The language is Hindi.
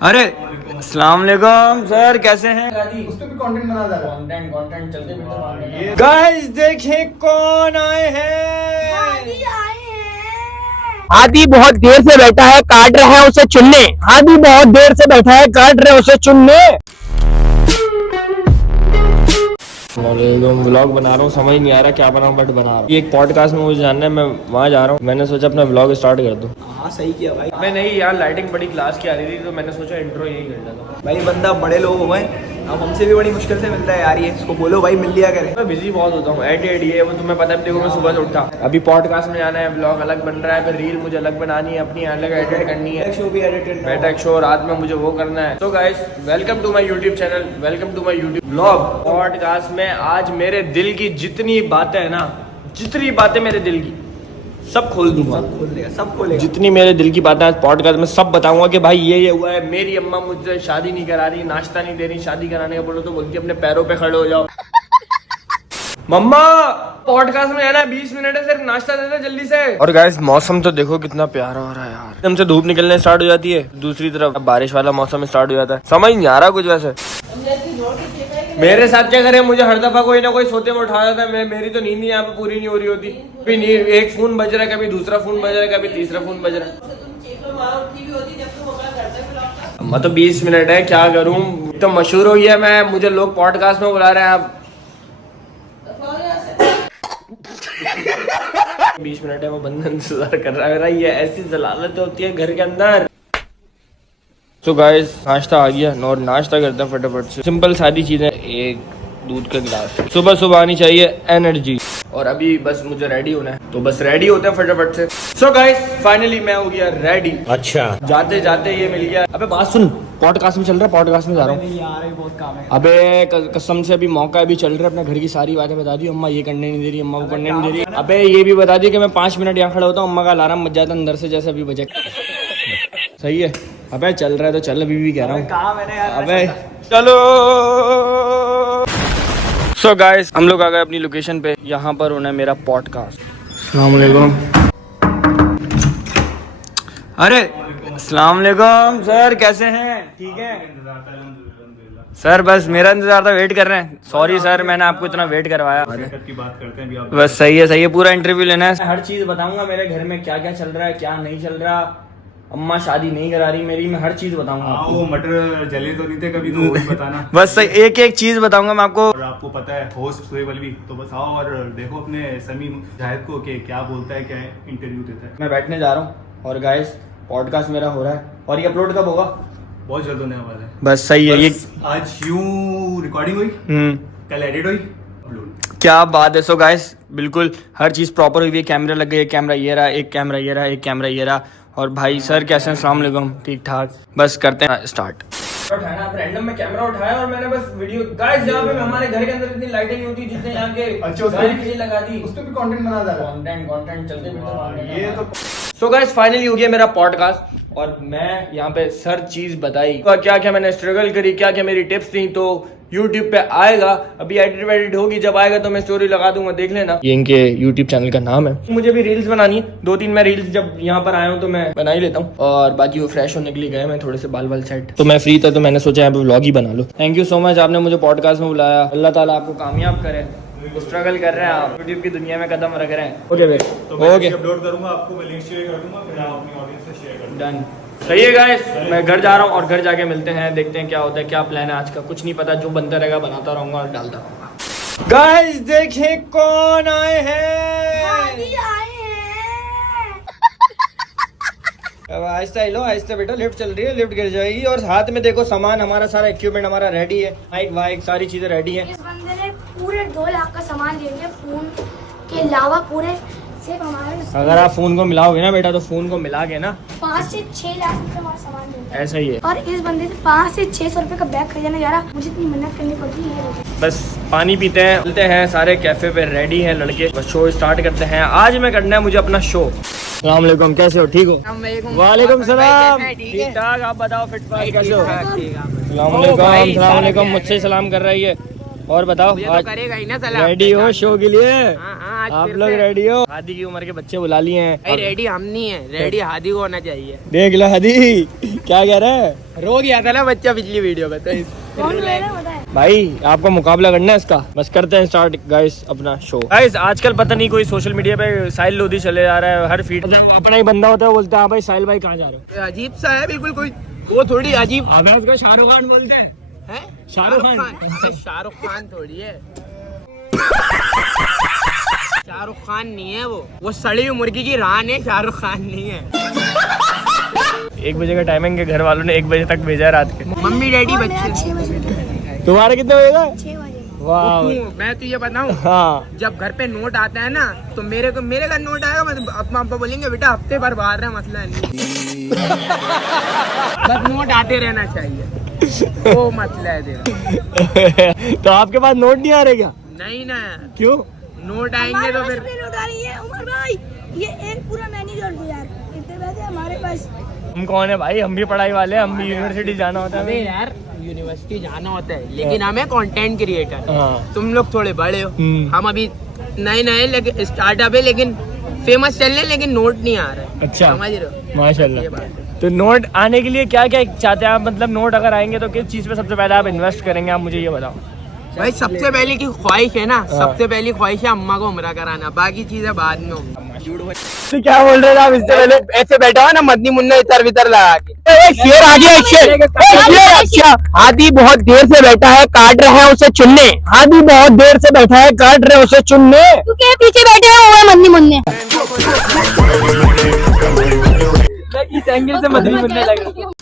अरे अस्सलाम वालेकुम सर, कैसे हैं? उस पे भी कंटेंट बना था। कंटेंट चलते फिरते गाइस देखें कौन आए हैं। हादी बहुत देर से बैठा है, काट रहे हैं उसे चुनने। हादी बहुत देर से बैठा है, काट रहे हैं उसे चुनने। व्लॉग बना रहा हूँ, समझ नहीं आ रहा क्या बनाऊँ, बट बना रहा हूँ। एक पॉडकास्ट में मुझे जानना है, मैं वहाँ जा रहा हूँ। मैंने सोचा अपना व्लॉग स्टार्ट कर दूँ। हाँ सही किया भाई। मैं नहीं यार, लाइटिंग बड़ी क्लास की आ रही थी तो मैंने सोचा इंट्रो यही कर लेता। भाई बंदा बड़े लोग हुए, अब हमसे भी बड़ी मुश्किल से मिलता है यार। ये इसको बोलो भाई मिल लिया करे। मैं बिजी बहुत होता हूँ, एड ये वो तुम्हें पता है। देखो मैं सुबह से उठा, अभी पॉडकास्ट में जाना है, ब्लॉग अलग बन रहा है, फिर रील मुझे अलग बनानी है, अपनी अलग एडिट करनी है, शो भी एडिटेड, बैठक शो रात में मुझे वो करना है। तो guys welcome to my YouTube channel, welcome to my YouTube blog podcast में। आज मेरे दिल की जितनी बातें हैं ना, जितनी बातें मेरे दिल की सब खोल दूंगा, सब खोल देगा, सब खोलेगा। जितनी मेरे दिल की बातें आज पॉडकास्ट में सब बताऊंगा कि भाई ये हुआ है। मेरी अम्मा मुझसे शादी नहीं करा रही, नाश्ता नहीं दे रही, शादी कराने का बोलो तो बोलती है अपने पैरों पे खड़े हो जाओ। मम्मा पॉडकास्ट में है ना 20 मिनट है, सिर्फ नाश्ता दे दे जल्दी से। और गाइस मौसम तो देखो कितना प्यारा हो रहा है यार। एकदम से धूप निकलने स्टार्ट हो जाती है, दूसरी तरफ बारिश वाला मौसम स्टार्ट हो जाता है। समझ नहीं आ रहा कुछ वैसे। मेरे साथ क्या करें, मुझे हर दफा कोई ना कोई सोते में उठा जाता है। मेरी तो नींद यहाँ पे पूरी नहीं हो रही होती। कभी एक फोन बज रहा है, कभी दूसरा फोन बज रहा है, कभी तीसरा फोन बज रहा है। मैं तो 20 मिनट है, क्या करूं। तो मशहूर हो गया मैं, मुझे लोग पॉडकास्ट में बुला रहे हैं। अब 20 मिनट है, वो बंदा इंतजार कर रहा है। ये ऐसी जलालत होती है घर के अंदर। तो गाइस नाश्ता आ गया और नाश्ता करते हैं फटाफट से। सिंपल सारी चीजें, एक दूध का गिलास, सुबह सुबह आनी चाहिए एनर्जी। और अभी बस मुझे रेडी होना है, तो बस रेडी होते हैं फटाफट से। सो गाइस फाइनली मैं हो गया रेडी। अच्छा, जाते जाते ये मिल गया। अबे बात सुन, पॉडकास्ट में चल रहा है, पॉडकास्ट में जा रहा हूँ। नहीं यार ये बहुत काम है। अबे कसम से अभी मौका भी चल रहा है, अपने घर की सारी बातें बता दी। अम्मा ये करने नहीं दे रही, अम्मा वो करने नहीं दे रही। अबे ये भी बता दी कि मैं 5 मिनट यहाँ खड़ा होता हूँ, अम्मा का अलार्म बज जाता अंदर से, जैसे अभी बजे। सही है। अबे चल रहा है तो चल, अभी भी कह रहा हूँ काम है ना यार। अबे चलो। सो गाइस हम लोग आ गए अपनी लोकेशन पे। यहाँ पर होना है मेरा पॉडकास्ट। अस्सलाम वालेकुम। अरे अस्सलाम वालेकुम सर, कैसे हैं? ठीक है सर, बस मेरा इंतजार था, वेट कर रहे हैं। सॉरी सर मैंने आपको इतना वेट करवाया। की बात करते हैं अभी आप। बस सही है, पूरा इंटरव्यू लेना है। हर चीज बताऊंगा मेरे घर में क्या क्या चल रहा है, क्या नहीं चल रहा। अम्मा शादी नहीं करा रही मेरी, मैं हर चीज बताऊंगा आपको। वो मटर जले तो नहीं थे कभी, तो वो भी बताना। बस सही, एक एक चीज बताऊंगा मैं आपको। और आपको पता है होस्ट सोएब अलवी, तो बस आओ और देखो अपने समी जाहिद को कि क्या बोलता है, क्या इंटरव्यू देता है। मैं बैठने जा रहा हूँ और गाइस पॉडकास्ट मेरा हो रहा है। और ये अपलोड कब होगा? बहुत जल्द होने वाला है। बस सही है। ये आज यूं रिकॉर्डिंग हुई, कल एडिट हुई, अपलोड। क्या बात है। सो गाइस बिल्कुल हर चीज प्रॉपर हुई है। कैमरा लग गया, कैमरा ये रहा, एक कैमरा ये रहा, एक कैमरा ये रहा। और भाई सर कैसे हैं? अस्सलाम वालेकुम। ठीक ठाक। बस करते हैं स्टार्ट। उठाया रैंडम में कैमरा उठाया और मैंने बस वीडियो। गाइस यहाँ पे हमारे घर के अंदर इतनी लाइटिंग नहीं होती जितने यहाँ के। अच्छा उस पे लगा दी, उस पे भी कंटेंट बना था। कंटेंट चलते फिरते। ये तो सो गाइस फाइनली हो गया मेरा पॉडकास्ट और मैं यहाँ पे हर चीज बताई, क्या क्या मैंने स्ट्रगल करी, क्या क्या मेरी टिप्स थी। तो यूट्यूब पे आएगा, अभी एडिट होगी, जब आएगा तो मैं स्टोरी लगा दूंगा, देख लेना। ये इनके यूट्यूब चैनल का नाम है। मुझे भी रील्स बनानी है, 2-3 मैं रील्स जब यहाँ पर आया हूँ तो मैं बना ही लेता हूँ। और बाकी वो फ्रेश होने के लिए गए, मैं थोड़े से बाल सेट, तो मैं फ्री था तो मैंने सोचा यहाँ पे व्लॉग ही बना लो। थैंक यू सो मच, आपने मुझे पॉडकास्ट में बुलाया। अल्लाह ताला आपको कामयाब करे। स्ट्रगल कर रहे हैं आप, यूट्यूब की दुनिया में कदम रख रहे हैं। ओके ओके, अपलोड करूंगा, आपको मैं लिंक शेयर कर दूंगा, फिर आप अपनी ऑडियंस से शेयर कर डन। सही है गाइस, मैं घर जा रहा हूँ और घर जाके मिलते हैं, देखते हैं क्या होता है, क्या प्लान है आज का। कुछ नहीं पता, जो बनता रहेगा बनाता रहूंगा और डालता रहूंगा। गाइस देखें कौन आए हैं। अब आहिस्ता हिलो, आहिस्ता बेटा, लिफ्ट चल रही है, लिफ्ट गिर जाएगी। और हाथ में देखो सामान, हमारा सारा इक्विपमेंट हमारा रेडी है, माइक वाइक सारी चीजें रेडी हैं। इस बंदे ने पूरे 2 लाख का सामान ले लिया, फोन के अलावा पूरे सिर्फ हमारे। अगर आप फोन को मिलाओगे ना बेटा, तो फोन को मिला के ना 5 से 6 लाख रुपए हमारा सामान ले लिया। ऐसा ही है। और इस बंदे से 5 से 600 रुपए का बैग खरीदना जा रहा, मुझे इतनी मेहनत करनी पड़ती है। बस पानी पीते हैं, चलते हैं, सारे कैफे पे रेडी हैं लड़के, बस शो स्टार्ट करते हैं। आज मैं करना है मुझे अपना शो। अस्सलाम वालेकुम, कैसे हो? ठीक हो? वालेकुम सलाम। ठीक ठाक, आप बताओ फिट फाट कैसे हो? अस्सलाम वालेकुम, मुझसे सलाम कर रही है। और बताओ आज करेगा ही ना सलाम। रेडी हो शो के लिए? हाँ, आप लोग रेडी हो? हादी की उम्र के बच्चे बुला लिए हैं। रेडी हम नहीं है, रेडी हादी को होना चाहिए। देख लो हादी क्या कह रहा है। रो गया था ना बच्चा पिछली वीडियो में, तो कौन ले रहा है बताए? भाई आपको मुकाबला करना है इसका, बस करते हैं स्टार्ट गाइस अपना शो। गाइस आजकल पता नहीं कोई सोशल मीडिया पे साहिल लोधी चले जा रहा है, हर फीड अपना ही बंदा होता है, बोलता है हाँ भाई साहिल भाई कहाँ जा रहे हो। अजीब सा है बिल्कुल, कोई वो थोड़ी अजीब अबे उसको शाहरुख खान बोलते हैं। है। शाहरुख खान। अरे शाहरुख खान थोड़ी है, शाहरुख खान नहीं है वो सड़ी हुई मुर्गी की रान है, शाहरुख खान नहीं है। 1 बजे का टाइमिंग के घर वालों ने 1 बजे तक भेजा है रात के। मम्मी डैडी और मेरा बच्चे 6 बजे तुम्हारे कितने बजेगा? 6 बजे। वाह मैं तुझे बताऊं, हाँ जब घर पे नोट आता है ना तो मेरे घर नोट आएगा, मतलब अपना अब्बा बोलेंगे बेटा हफ्ते भर बाहर रहे, मसला नहीं। बस नोट आते रहना चाहिए, वो मसला है तेरा। तो आपके पास नोट नहीं आ रहे क्या? नहीं ना, क्यों? नोट आएंगे तो फिर नोट आ रही है उमर भाई, ये एक पूरा मैनेजर दो यार, इतने पैसे हमारे पास। हम कौन है भाई, हम भी पढ़ाई वाले हैं, हम भी यूनिवर्सिटी जाना होता अबे है। यार यूनिवर्सिटी जाना होता है, लेकिन हमें कंटेंट क्रिएटर, हाँ। तुम लोग थोड़े बड़े हो, हम अभी नए लेकिन स्टार्टअप है, लेकिन फेमस चल रहे, लेकिन नोट नहीं आ रहा है। अच्छा समझ रहे हो? ये माशाल्लाह। बात है। तो नोट आने के लिए क्या क्या चाहते हैं आप, मतलब नोट अगर आएंगे तो किस चीज पे सबसे पहले आप इन्वेस्ट करेंगे, आप मुझे ये बताओ। भाई सबसे पहले की ख्वाहिश है ना, सबसे पहली ख्वाहिश है अम्मा को उम्रा कराना, बाकी चीजें बाद में होंगी। तो क्या बोल रहे थे आप इससे पहले? ऐसे बैठा हो ना मदनी मुन्ना इतर वितर लगा के। शेर आ गया, शेर। अच्छा, हादी बहुत देर से बैठा है, काट रहे हैं उसे चुनने। हादी बहुत देर से बैठा है, काट रहे उसे चुनने। क्योंकि पीछे बैठे हैं वो मन्नी मुन्ने। इस एंगल से मदनी मुन्ने लग रहा है।